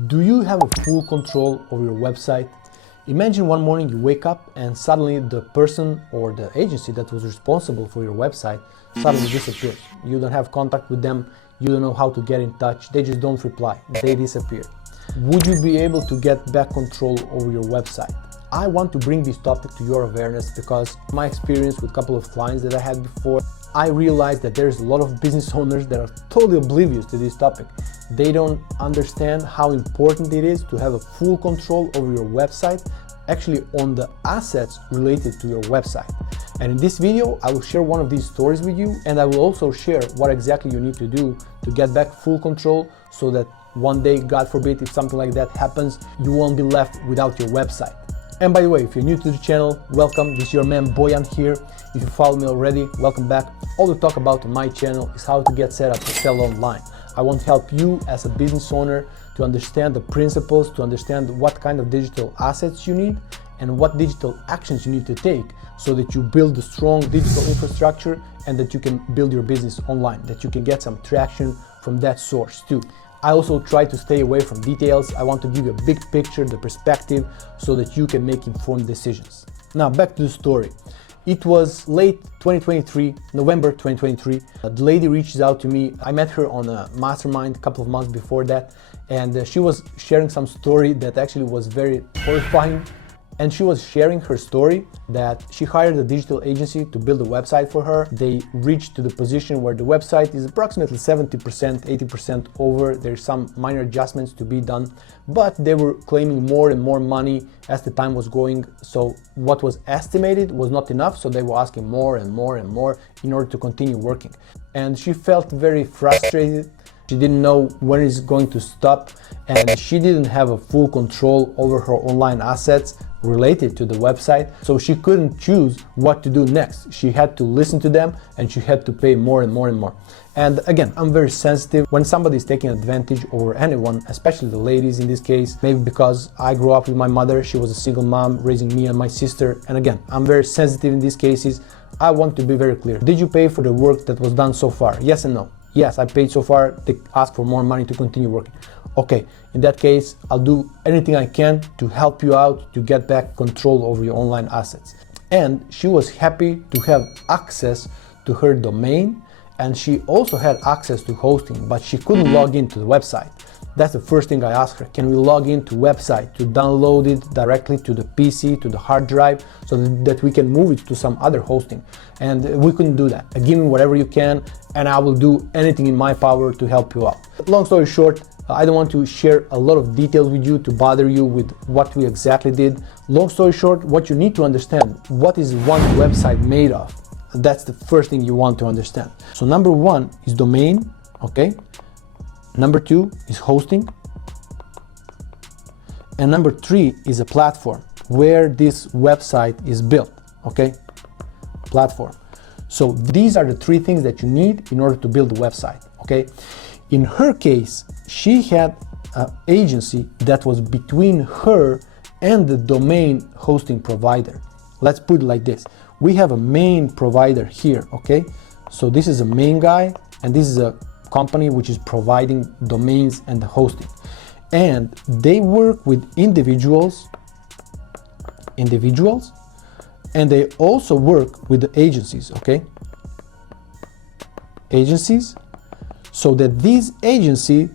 Do you have a full control over your website? Imagine one morning you wake up and suddenly the person or the agency that was responsible for your website suddenly disappears. You don't have contact with them, you don't know how to get in touch, they just don't reply, they disappear. Would you be able to get back control over your website? I want to bring this topic to your awareness because my experience with a couple of clients that I had before, I realized that there's a lot of business owners that are totally oblivious to this topic. They don't understand how important it is to have a full control over your website, actually on the assets related to your website. And in this video, I will share one of these stories with you, and I will also share what exactly you need to do to get back full control so that one day, God forbid, if something like that happens, you won't be left without your website. And by the way, if you're new to the channel, welcome. This is your man Boyan here. If you follow me already, welcome back. All we talk about on my channel is how to get set up to sell online. I want to help you as a business owner to understand the principles, to understand what kind of digital assets you need and what digital actions you need to take so that you build a strong digital infrastructure and that you can build your business online, that you can get some traction from that source too. I also try to stay away from details. I want to give you a big picture, the perspective, so that you can make informed decisions. Now back to the story. It was late 2023, November 2023. The lady reaches out to me. I met her on a mastermind a couple of months before that, and she was sharing some story that actually was very horrifying. And she was sharing her story that she hired a digital agency to build a website for her. They reached to the position where the website is approximately 70%, 80% over. There's some minor adjustments to be done, but they were claiming more and more money as the time was going. So what was estimated was not enough. So they were asking more and more and more in order to continue working. And she felt very frustrated. She didn't know when it's going to stop, and she didn't have a full control over her online assets related to the website, so she couldn't choose what to do next. She had to listen to them and she had to pay more and more and more. And again, I'm very sensitive when somebody is taking advantage over anyone, especially the ladies in this case, maybe because I grew up with my mother. She was a single mom raising me and my sister, and again, I'm very sensitive in these cases. I want to be very clear. Did you pay for the work that was done so far? Yes and no. Yes, I paid so far. They ask for more money to continue working. Okay, in that case, I'll do anything I can to help you out to get back control over your online assets. And she was happy to have access to her domain, and she also had access to hosting, but she couldn't log into the website. That's the first thing I asked her. Can we log into website to download it directly to the PC, to the hard drive, so that we can move it to some other hosting? And we couldn't do that. Give me whatever you can, and I will do anything in my power to help you out. Long story short, I don't want to share a lot of details with you to bother you with what we exactly did. Long story short, what you need to understand, what is one website made of? That's the first thing you want to understand. So number one is domain, okay? Number two is hosting. And number three is a platform where this website is built, okay? Platform. So these are the three things that you need in order to build a website, okay? In her case, she had an agency that was between her and the domain hosting provider. Let's put it like this. We have a main provider here, okay? So this is a main guy, and this is a company which is providing domains and the hosting. And they work with individuals, and they also work with the agencies, okay? Agencies, so that these agencies,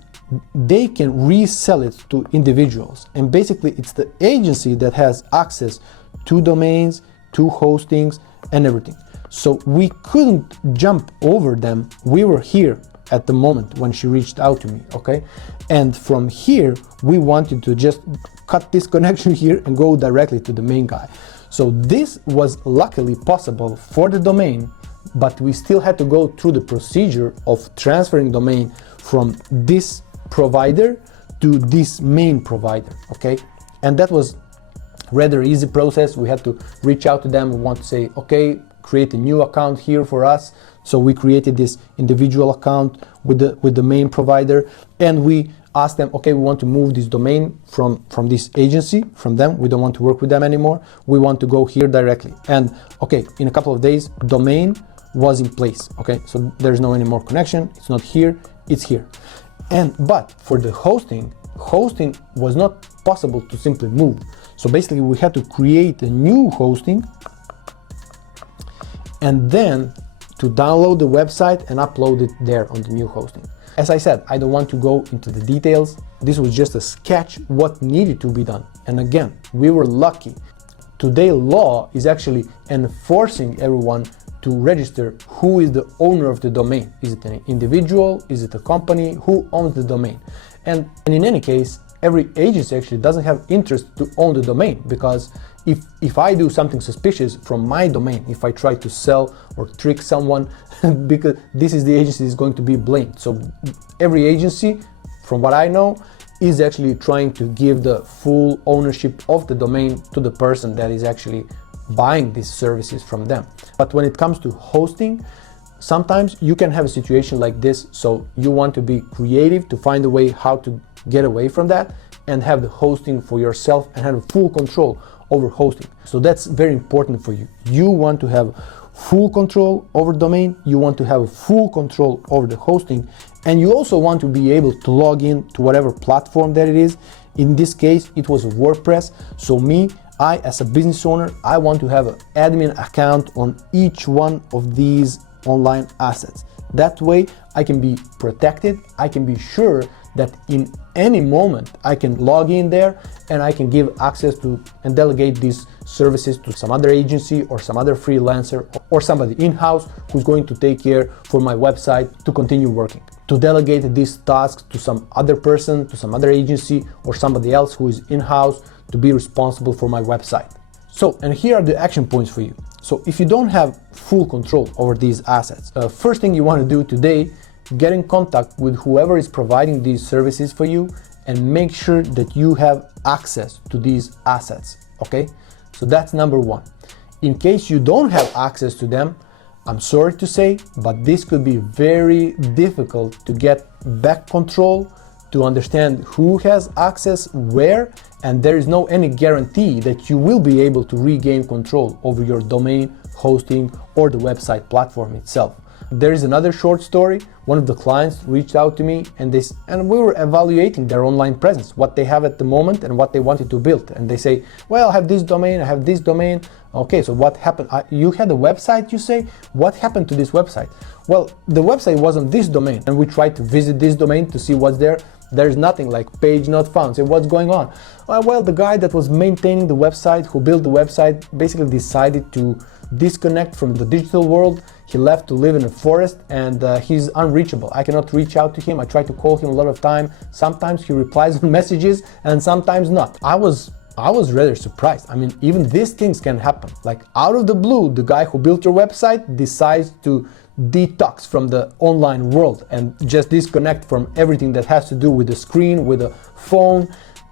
they can resell it to individuals. And basically it's the agency that has access to domains, to hostings and everything. So we couldn't jump over them. We were here at the moment when she reached out to me, okay? And from here, we wanted to just cut this connection here and go directly to the main guy. So this was luckily possible for the domain, but we still had to go through the procedure of transferring domain from this provider to this main provider, okay? And that was rather easy process. We had to reach out to them. We want to say, okay, create a new account here for us. So we created this individual account with the main provider, and we asked them, okay, we want to move this domain from this agency, from them. We don't want to work with them anymore. We want to go here directly. And okay, in a couple of days, domain was in place. Okay, so there's no any more connection. It's not here, it's here. But for the hosting, hosting was not possible to simply move. So basically we had to create a new hosting and then to download the website and upload it there on the new hosting. As I said, I don't want to go into the details. This was just a sketch what needed to be done. And again, we were lucky. Today law is actually enforcing everyone to register who is the owner of the domain. Is it an individual? Is it a company? Who owns the domain? And in any case, every agency actually doesn't have interest to own the domain, because if I do something suspicious from my domain, if I try to sell or trick someone, because this is the agency is going to be blamed. So every agency, from what I know, is actually trying to give the full ownership of the domain to the person that is actually buying these services from them. But when it comes to hosting, sometimes you can have a situation like this, so you want to be creative to find a way how to get away from that and have the hosting for yourself and have full control over hosting. So that's very important for you. You want to have full control over domain, you want to have full control over the hosting, and you also want to be able to log in to whatever platform that it is. In this case, it was WordPress. So I as a business owner, I want to have an admin account on each one of these online assets. That way I can be protected. I can be sure that in any moment I can log in there and I can give access to and delegate these services to some other agency or some other freelancer or somebody in-house who's going to take care for my website to continue working. To delegate these tasks to some other person, to some other agency or somebody else who is in-house to be responsible for my website. So, and here are the action points for you. So if you don't have full control over these assets, first thing you want to do today, get in contact with whoever is providing these services for you and make sure that you have access to these assets, okay? So that's number one. In case you don't have access to them, I'm sorry to say, but this could be very difficult to get back control, to understand who has access where, and there is no any guarantee that you will be able to regain control over your domain, hosting, or the website platform itself. There is another short story. One of the clients reached out to me and we were evaluating their online presence, what they have at the moment and what they wanted to build. And they say, well, I have this domain, I have this domain. Okay, so what happened? You had a website, you say? What happened to this website? Well, the website wasn't this domain, and we tried to visit this domain to see what's there. There's nothing, like page not found. So what's going on? Well, the guy that was maintaining the website, who built the website, basically decided to disconnect from the digital world. He left to live in a forest and he's unreachable. I cannot reach out to him. I try to call him a lot of time. Sometimes he replies on messages and sometimes not. I was rather surprised. I mean, even these things can happen. Like out of the blue, the guy who built your website decides to detox from the online world and just disconnect from everything that has to do with the screen, with the phone.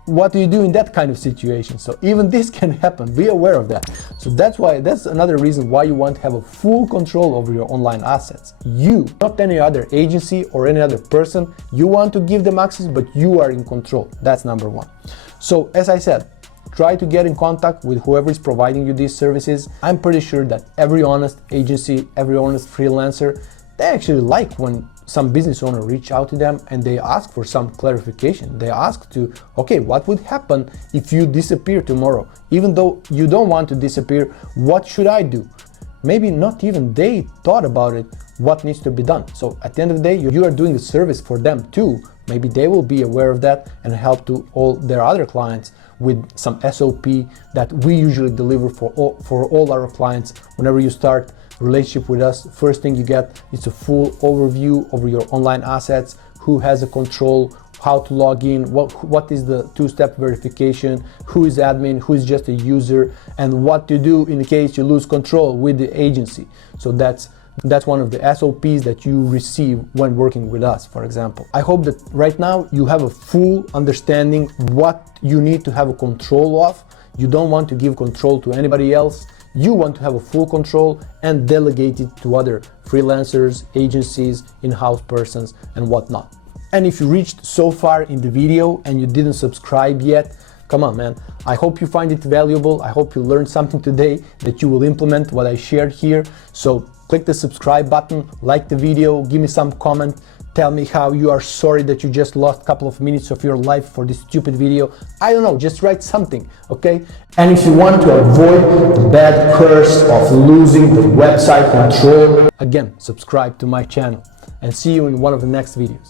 What do you do in that kind of situation? So even this can happen. Be aware of that. So that's another reason why you want to have a full control over your online assets. You, not any other agency or any other person. You want to give them access, but you are in control. That's number one. So as I said, try to get in contact with whoever is providing you these services. I'm pretty sure that every honest agency, every honest freelancer, they actually like when some business owner reach out to them and they ask for some clarification. They ask to, okay, what would happen if you disappear tomorrow? Even though you don't want to disappear, what should I do? Maybe not even they thought about it, what needs to be done. So at the end of the day, you are doing a service for them too. Maybe they will be aware of that and help to all their other clients with some SOP that we usually deliver for all our clients. Whenever you start relationship with us, first thing you get is a full overview over your online assets, who has a control, how to log in, what is the two-step verification, who is admin, who is just a user, and what to do in case you lose control with the agency. So that's one of the SOPs that you receive when working with us, for example. I hope that right now you have a full understanding what you need to have a control of. You don't want to give control to anybody else. You want to have a full control and delegate it to other freelancers, agencies, in-house persons, and whatnot. And if you reached so far in the video and you didn't subscribe yet, come on, man. I hope you find it valuable. I hope you learned something today that you will implement what I shared here. So click the subscribe button, like the video, give me some comment, tell me how you are sorry that you just lost a couple of minutes of your life for this stupid video. I don't know, just write something, okay? And if you want to avoid the bad curse of losing the website control, again, subscribe to my channel and see you in one of the next videos.